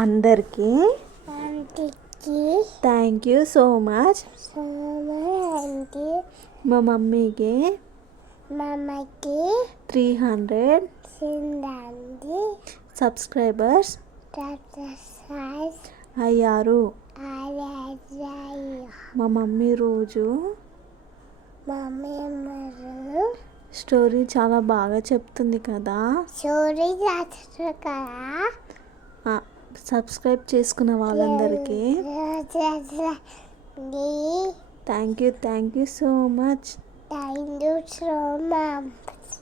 అందరికీ ఆంటీకి thank you so much. Aunty మా మమ్మీకి మా అమ్మకి 300 సిందండి సబ్స్క్రైబర్స్ సైజ్ అయ్యారు. ఆరేజాయి మా మమ్మీ రోజు మమ్మీ మరు స్టోరీ చాలా బాగా చెప్తుంది కదా. స్టోరీ చేస్తారు కదా. సబ్స్క్రైబ్ చేసుకున్న వాళ్ళందరికీ thank you so much. Thank you so much.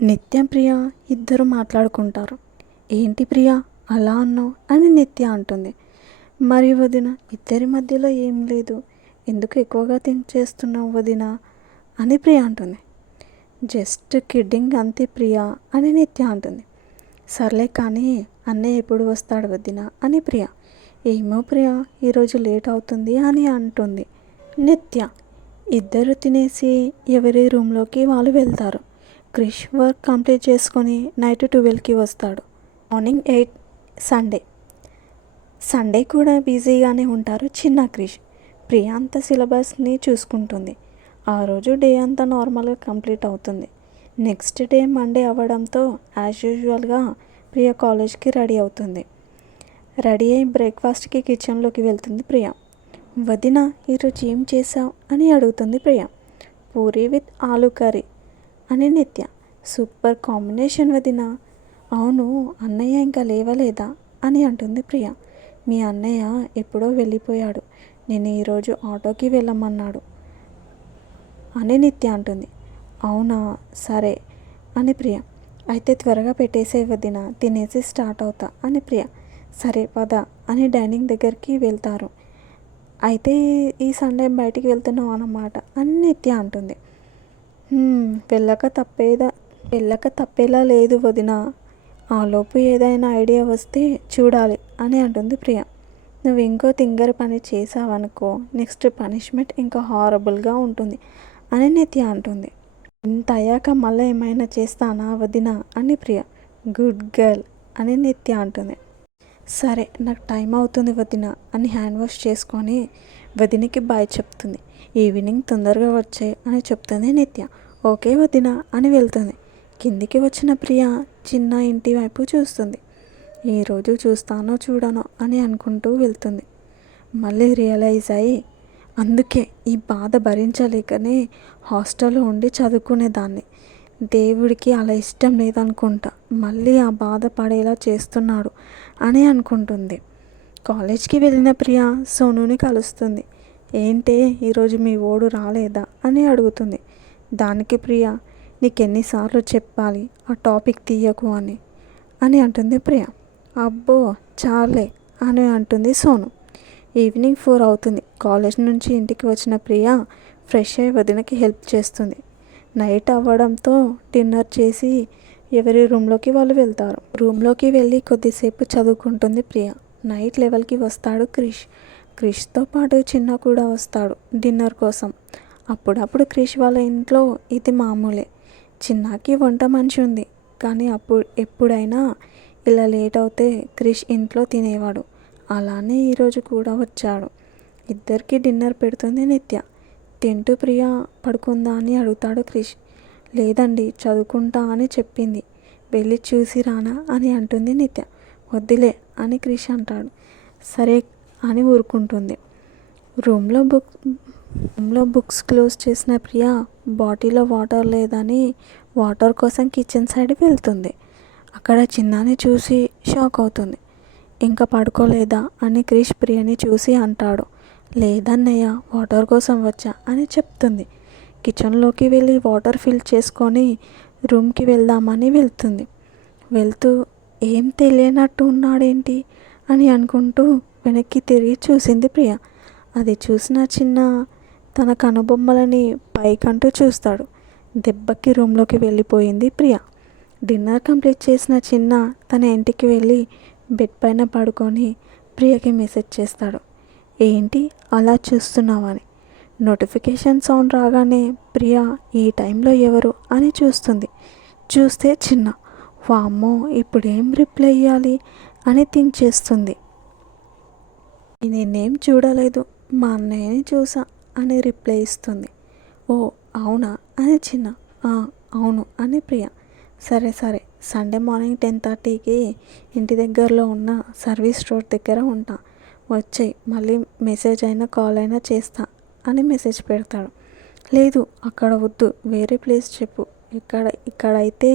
నిత్య ప్రియ ఇద్దరు మాట్లాడుకుంటారు. ఏంటి ప్రియ అలా అన్నావు అని నిత్య అంటుంది. మరి వదిన ఇద్దరి మధ్యలో ఏం లేదు, ఎందుకు ఎక్కువగా థింక్ చేస్తున్నావు వదిన అని ప్రియ అంటుంది. జస్ట్ కిడ్డింగ్ అంతే ప్రియ అని నిత్య అంటుంది. సర్లే కానీ అన్నయ్య ఎప్పుడు వస్తాడు వదిన అని ప్రియ. ఏమో ప్రియ ఈరోజు లేట్ అవుతుంది అని అంటుంది నిత్య. ఇద్దరు తినేసి ఎవరి రూమ్లోకి వాళ్ళు వెళ్తారు. క్రిష్ వర్క్ కంప్లీట్ చేసుకొని నైట్ 12కి వస్తాడు. మార్నింగ్ 8 సండే కూడా బిజీగానే ఉంటారు చిన్న క్రిష్. ప్రియ అంత సిలబస్ని చూసుకుంటుంది. ఆ రోజు డే అంతా నార్మల్గా కంప్లీట్ అవుతుంది. నెక్స్ట్ డే మండే అవ్వడంతో యాజ్ యూజువల్గా ప్రియ కాలేజ్కి రెడీ అవుతుంది. రెడీ అయి బ్రేక్ఫాస్ట్కి కిచెన్లోకి వెళ్తుంది ప్రియ. వదిన ఈరోజు ఏం చేసావు అని అడుగుతుంది ప్రియ. పూరి విత్ ఆలూ కర్రీ అని నిత్య. సూపర్ కాంబినేషన్ వదిన. అవును అన్నయ్య ఇంకా లేవలేదా అని అంటుంది ప్రియ. మీ అన్నయ్య ఎప్పుడో వెళ్ళిపోయాడు, నేను ఈరోజు ఆటోకి వెళ్ళమన్నాడు అని నిత్య అంటుంది. అవునా సరే అని ప్రియ. అయితే త్వరగా పెట్టేసే వదిన, తినేసి స్టార్ట్ అవుతా అని ప్రియ. సరే పద అని డైనింగ్ దగ్గరికి వెళ్తారు. అయితే ఈ సండే బయటికి వెళ్తున్నావు అన్నమాట అని నిత్య అంటుంది. వెళ్ళక తప్పేలా లేదు వదిన, ఆలోపు ఏదైనా ఐడియా వస్తే చూడాలి అని అంటుంది ప్రియ. నువ్వు ఇంకో తింగర పని చేసావనుకో నెక్స్ట్ పనిష్మెంట్ ఇంకా హారబుల్గా ఉంటుంది అని నిత్య అంటుంది. ఇంత అయ్యాక మళ్ళీ ఏమైనా చేస్తానా వదిన అని ప్రియ. గుడ్ గర్ల్ అని నిత్య అంటుంది. సరే నాకు టైం అవుతుంది వదిన అని హ్యాండ్ వాష్ చేసుకొని వదినకి బాయ్ చెప్తుంది. ఈవినింగ్ తొందరగా వచ్చాయి అని చెప్తుంది నిత్య. ఓకే వదిన అని వెళ్తుంది. కిందికి వచ్చిన ప్రియ చిన్న ఇంటి వైపు చూస్తుంది. ఈరోజు చూస్తానో చూడనో అని అనుకుంటూ వెళ్తుంది. మళ్ళీ రియలైజ్ అయ్యి అందుకే ఈ బాధ భరించలేకనే హాస్టల్లో ఉండి చదువుకునేదాన్ని. దేవుడికి అలా ఇష్టం లేదనుకుంటా, మళ్ళీ ఆ బాధ పడేలా చేస్తున్నాడు అని అనుకుంటుంది. కాలేజ్కి వెళ్ళిన ప్రియ సోనుని కలుస్తుంది. ఏంటే ఈరోజు మీ ఓడు రాలేదా అని అడుగుతుంది. దానికి ప్రియ నీకెన్నిసార్లు చెప్పాలి ఆ టాపిక్ తీయకు అని అంటుంది ప్రియ. అబ్బో చాలే అని అంటుంది సోను. ఈవినింగ్ 4 అవుతుంది. కాలేజ్ నుంచి ఇంటికి వచ్చిన ప్రియ ఫ్రెష్ అయ్యి వదినకి హెల్ప్ చేస్తుంది. నైట్ అవ్వడంతో డిన్నర్ చేసి ఎవరి రూమ్లోకి వాళ్ళు వెళ్తారు. రూమ్లోకి వెళ్ళి కొద్దిసేపు చదువుకుంటుంది ప్రియ. నైట్ 11కి వస్తాడు క్రిష్తో పాటు చిన్న కూడా వస్తాడు డిన్నర్ కోసం. అప్పుడప్పుడు క్రిష్ వాళ్ళ ఇంట్లో ఇది మామూలే. చిన్నకి వంట మనిషి ఉంది, కానీ ఎప్పుడైనా ఇలా లేట్ అవుతే క్రిష్ ఇంట్లో తినేవాడు. అలానే ఈరోజు కూడా వచ్చాడు. ఇద్దరికి డిన్నర్ పెడుతుంది నిత్య. తింటూ ప్రియ పడుకుందా అని అడుగుతాడు క్రిష్. లేదండి చదువుకుంటా అని చెప్పింది, వెళ్ళి చూసి రానా అని అంటుంది నిత్య. వద్దులే అని క్రిష్ అంటాడు. సరే అని ఊరుకుంటుంది. రూమ్లో బుక్స్ క్లోజ్ చేసిన ప్రియ బాటిల్లో వాటర్ లేదని వాటర్ కోసం కిచెన్ సైడ్ వెళ్తుంది. అక్కడ చిన్నాని చూసి షాక్ అవుతుంది. ఇంకా పడుకోలేదా అని క్రిష్ ప్రియని చూసి అంటాడు. లేదన్నయ్య వాటర్ కోసం వచ్చా అని చెప్తుంది. కిచెన్లోకి వెళ్ళి వాటర్ ఫిల్ చేసుకొని రూమ్కి వెళ్దామని వెళ్తూ ఏం తెలియనట్టు ఉన్నాడేంటి అని అనుకుంటూ వెనక్కి తిరిగి చూసింది ప్రియ. అది చూసిన చిన్న తన కనుబొమ్మలని పైకంటూ చూస్తాడు. దెబ్బకి రూమ్లోకి వెళ్ళిపోయింది ప్రియ. డిన్నర్ కంప్లీట్ చేసిన చిన్న తన ఇంటికి వెళ్ళి బెడ్ పైన పడుకొని ప్రియకి మెసేజ్ చేస్తాడు. ఏంటి అలా చూస్తున్నావని. నోటిఫికేషన్ సౌండ్ రాగానే ప్రియ ఈ టైంలో ఎవరు అని చూస్తే చిన్న. వామ్మో ఇప్పుడేం రిప్లై ఇవ్వాలి అని థింక్ చేస్తుంది. నేనేం చూడలేదు, మా అన్నయ్యని చూసా అని రిప్లై ఇస్తుంది. ఓ అవునా అని చిన్న. అవును అని ప్రియ. సరే సరే, సండే మార్నింగ్ 10:30కి ఇంటి దగ్గరలో ఉన్న సర్వీస్ స్టోర్ దగ్గర ఉంటా, వచ్చేయి, మళ్ళీ మెసేజ్ అయినా కాల్ అయినా చేస్తా అని మెసేజ్ పెడతాడు. లేదు అక్కడ వద్దు, వేరే ప్లేస్ చెప్పు, ఇక్కడైతే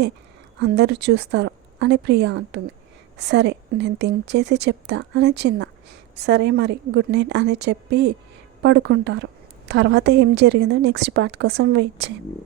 అందరూ చూస్తారు అని ప్రియ అంటుంది. సరే నేను థింక్ చేసి చెప్తా అని చిన్న. సరే మరి గుడ్ నైట్ అని చెప్పి పడుకుంటారు. తర్వాత ఏం జరిగిందో నెక్స్ట్ పార్ట్ కోసం వెయిట్ చేయండి.